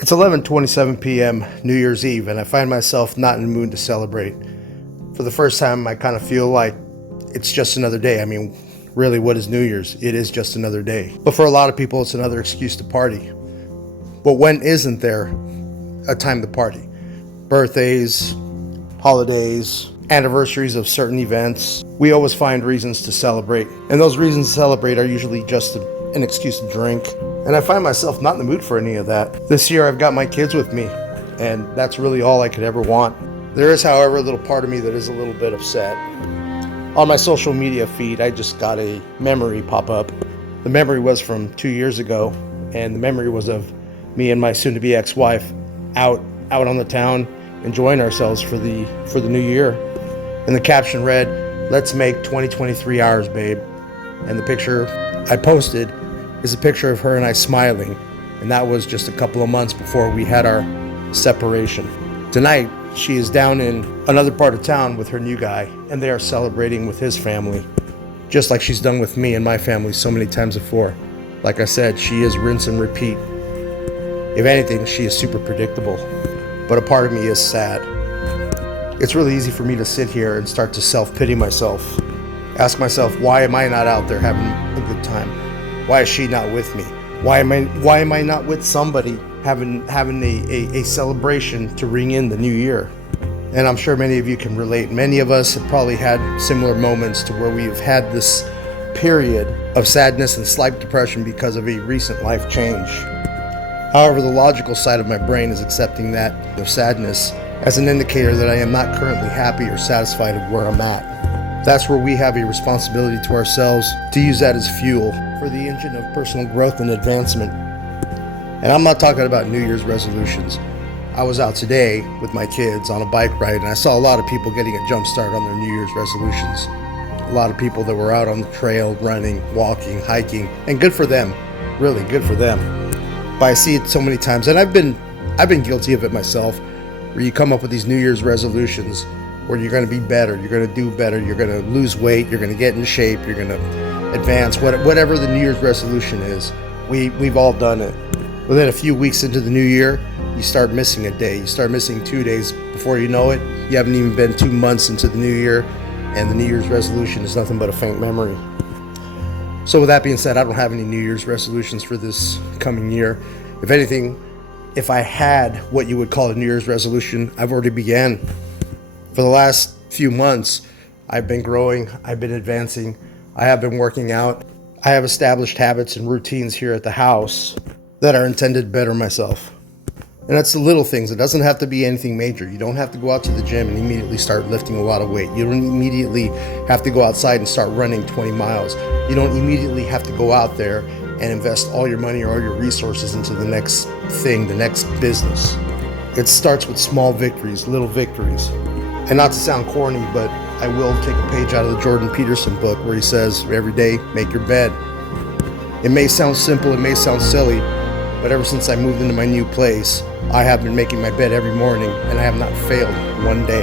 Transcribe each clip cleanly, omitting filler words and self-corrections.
It's 11:27 p.m. New Year's Eve, and I find myself not in the mood to celebrate. For the first time, I kind of feel like it's just another day. I mean, really, what is New Year's? It is just another day. But for a lot of people, it's another excuse to party. But when isn't there a time to party? Birthdays, holidays, anniversaries of certain events. We always find reasons to celebrate. And those reasons to celebrate are usually just an excuse to drink. And I find myself not in the mood for any of that. This year I've got my kids with me, and that's really all I could ever want. There is, however, a little part of me that is a little bit upset. On my social media feed, I just got a memory pop up. The memory was from 2 years ago, and the memory was of me and my soon-to-be ex-wife out on the town enjoying ourselves for the new year. And the caption read, "Let's make 2023 ours, babe." And the picture I posted is a picture of her and I smiling, and that was just a couple of months before we had our separation. Tonight, she is down in another part of town with her new guy, and they are celebrating with his family, just like she's done with me and my family so many times before. Like I said, she is rinse and repeat. If anything, she is super predictable, but a part of me is sad. It's really easy for me to sit here and start to self-pity myself. Ask myself, why am I not out there having a good time? Why is she not with me? Why am I not with somebody having a celebration to ring in the new year? And I'm sure many of you can relate. Many of us have probably had similar moments to where we've had this period of sadness and slight depression because of a recent life change. However, the logical side of my brain is accepting that of sadness as an indicator that I am not currently happy or satisfied with where I'm at. That's where we have a responsibility to ourselves to use that as fuel for the engine of personal growth and advancement. And I'm not talking about New Year's resolutions. I was out today with my kids on a bike ride, and I saw a lot of people getting a jump start on their New Year's resolutions. A lot of people that were out on the trail, running, walking, hiking, and good for them. Really good for them. But I see it so many times, and I've been guilty of it myself, where you come up with these New Year's resolutions where you're going to be better, you're going to do better, you're going to lose weight, you're going to get in shape, you're going to advance, whatever the New Year's resolution is. We've all done it. Within a few weeks into the new year, you start missing a day, you start missing 2 days. Before you know it, you haven't even been 2 months into the new year, and the New Year's resolution is nothing but a faint memory. So with that being said, I don't have any New Year's resolutions for this coming year. If anything, if I had what you would call a New Year's resolution, I've already began. For the last few months, I've been growing, I've been advancing, I have been working out. I have established habits and routines here at the house that are intended to better myself. And that's the little things. It doesn't have to be anything major. You don't have to go out to the gym and immediately start lifting a lot of weight. You don't immediately have to go outside and start running 20 miles. You don't immediately have to go out there and invest all your money or all your resources into the next thing, the next business. It starts with small victories, little victories. And not to sound corny, but I will take a page out of the Jordan Peterson book where he says, every day, make your bed. It may sound simple, it may sound silly, but ever since I moved into my new place, I have been making my bed every morning, and I have not failed one day.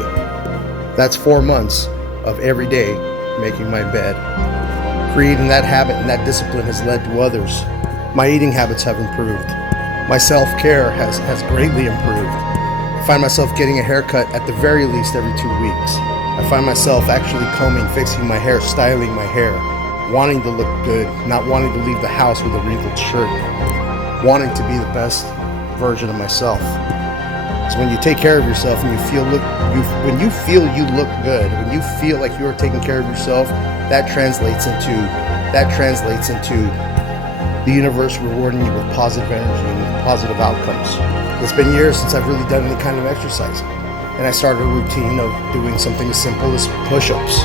That's 4 months of every day making my bed. Creating that habit and that discipline has led to others. My eating habits have improved. My self-care has greatly improved. I find myself getting a haircut at the very least every 2 weeks. I find myself actually combing, fixing my hair, styling my hair, wanting to look good, not wanting to leave the house with a wrinkled shirt, wanting to be the best version of myself. So when you take care of yourself and when you feel you look good, when you feel like you are taking care of yourself, that translates into the universe rewarding you with positive energy and positive outcomes. It's been years since I've really done any kind of exercising, and I started a routine of doing something as simple as push-ups.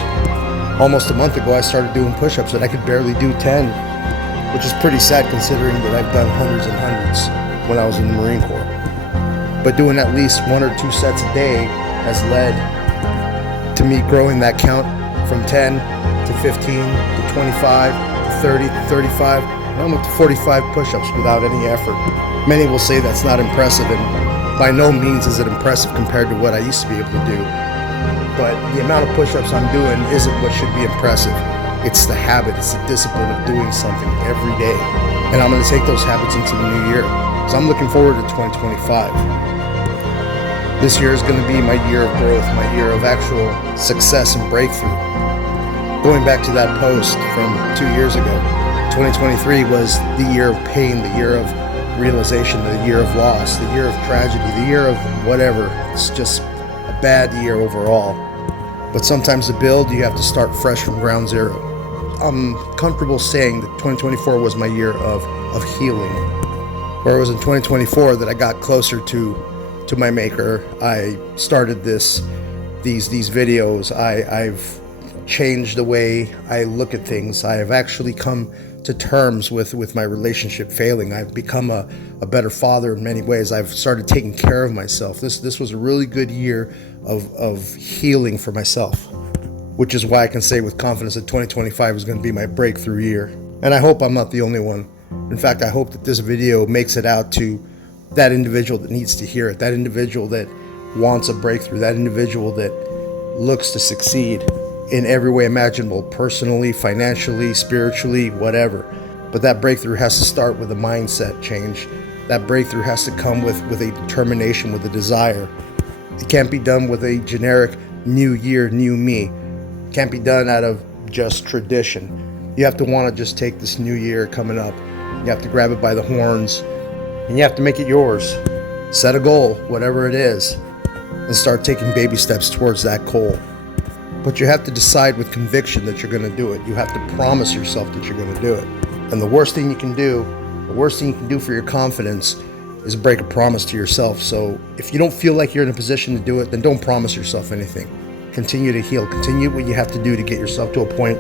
Almost a month ago, I started doing push-ups and I could barely do 10, which is pretty sad considering that I've done hundreds and hundreds when I was in the Marine Corps. But doing at least 1 or 2 sets a day has led to me growing that count from 10 to 15 to 25 to 30 to 35, and I'm up to 45 push-ups without any effort. Many will say that's not impressive, and by no means is it impressive compared to what I used to be able to do. But the amount of push-ups I'm doing isn't what should be impressive. It's the habit, it's the discipline of doing something every day. And I'm going to take those habits into the new year, because I'm looking forward to 2025. This year is going to be my year of growth, my year of actual success and breakthrough. Going back to that post from 2 years ago, 2023 was the year of pain, the year of realization, the year of loss, the year of tragedy, the year of whatever. It's just a bad year overall. But sometimes to build, you have to start fresh from ground zero. I'm comfortable saying that 2024 was my year of healing. Where it was in 2024 that I got closer to my maker. I started these videos. I've changed the way I look at things. I have actually come to terms with my relationship failing. I've become a better father in many ways. I've started taking care of myself. This was a really good year of healing for myself, which is why I can say with confidence that 2025 is going to be my breakthrough year. And I hope I'm not the only one. In fact, I hope that this video makes it out to that individual that needs to hear it, that individual that wants a breakthrough, that individual that looks to succeed in every way imaginable, personally, financially, spiritually, whatever. But that breakthrough has to start with a mindset change. That breakthrough has to come with a determination, with a desire. It can't be done with a generic new year, new me. It can't be done out of just tradition. You have to want to just take this new year coming up. You have to grab it by the horns, and you have to make it yours. Set a goal, whatever it is, and start taking baby steps towards that goal. But you have to decide with conviction that you're going to do it. You have to promise yourself that you're going to do it. And the worst thing you can do for your confidence is break a promise to yourself. So if you don't feel like you're in a position to do it, then don't promise yourself anything. Continue to heal. Continue what you have to do to get yourself to a point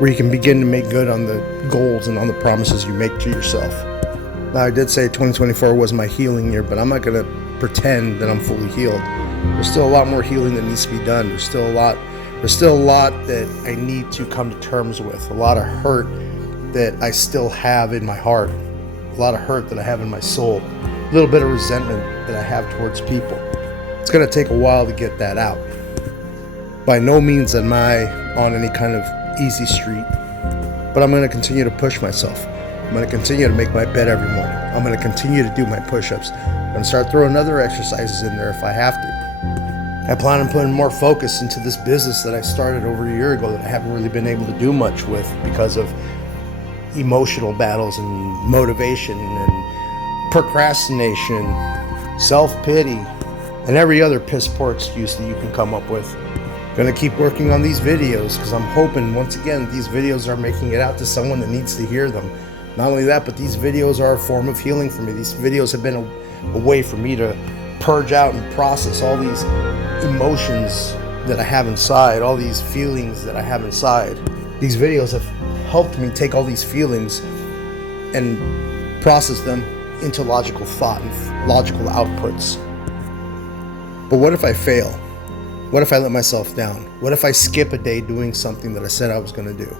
where you can begin to make good on the goals and on the promises you make to yourself. Now, I did say 2024 was my healing year, but I'm not going to pretend that I'm fully healed. There's still a lot more healing that needs to be done. There's still a lot that I need to come to terms with, a lot of hurt that I still have in my heart, a lot of hurt that I have in my soul, a little bit of resentment that I have towards people. It's going to take a while to get that out. By no means am I on any kind of easy street, but I'm going to continue to push myself. I'm going to continue to make my bed every morning. I'm going to continue to do my push-ups. I'm going to start throwing other exercises in there if I have to. I plan on putting more focus into this business that I started over a year ago that I haven't really been able to do much with because of emotional battles and motivation and procrastination, self-pity, and every other piss poor excuse that you can come up with. I'm going to keep working on these videos because I'm hoping, once again, these videos are making it out to someone that needs to hear them. Not only that, but these videos are a form of healing for me. These videos have been a way for me to purge out and process all these emotions that I have inside, all these feelings that I have inside. These videos have helped me take all these feelings and process them into logical thought and logical outputs. But what if I fail? What if I let myself down? What if I skip a day doing something that I said I was going to do?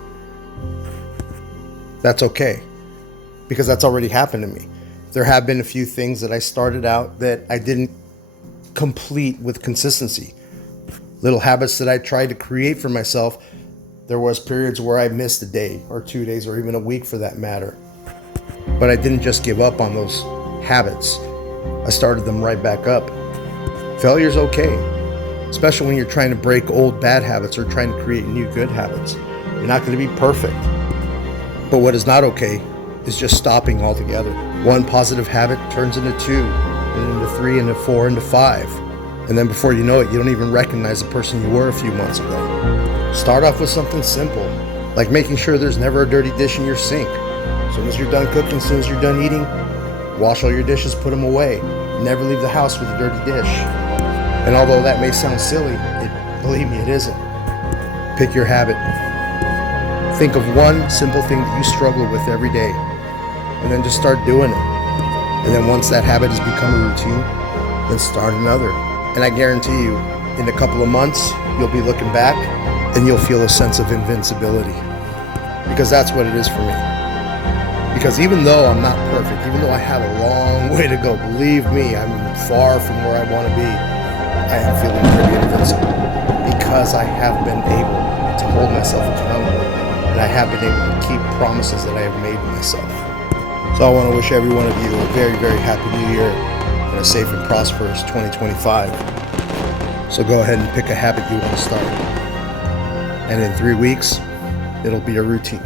That's okay, because that's already happened to me. There have been a few things that I started out that I didn't complete with consistency. Little habits that I tried to create for myself. There was periods where I missed a day or 2 days or even a week for that matter. But I didn't just give up on those habits. I started them right back up. Failure's okay, especially when you're trying to break old bad habits or trying to create new good habits. You're not going to be perfect. But what is not okay is just stopping altogether. One positive habit turns into 2, and into 3, into 4, into 5. And then before you know it, you don't even recognize the person you were a few months ago. Start off with something simple, like making sure there's never a dirty dish in your sink. As soon as you're done cooking, as soon as you're done eating, wash all your dishes, put them away. Never leave the house with a dirty dish. And although that may sound silly, believe me, it isn't. Pick your habit. Think of one simple thing that you struggle with every day, and then just start doing it. And then once that habit has become a routine, then start another. And I guarantee you, in a couple of months, you'll be looking back and you'll feel a sense of invincibility. Because that's what it is for me. Because even though I'm not perfect, even though I have a long way to go, believe me, I'm far from where I want to be, I am feeling pretty invincible. Because I have been able to hold myself accountable, and I have been able to keep promises that I have made to myself. So I want to wish every one of you a very, very happy new year and a safe and prosperous 2025. So go ahead and pick a habit you want to start. And in 3 weeks, it'll be a routine.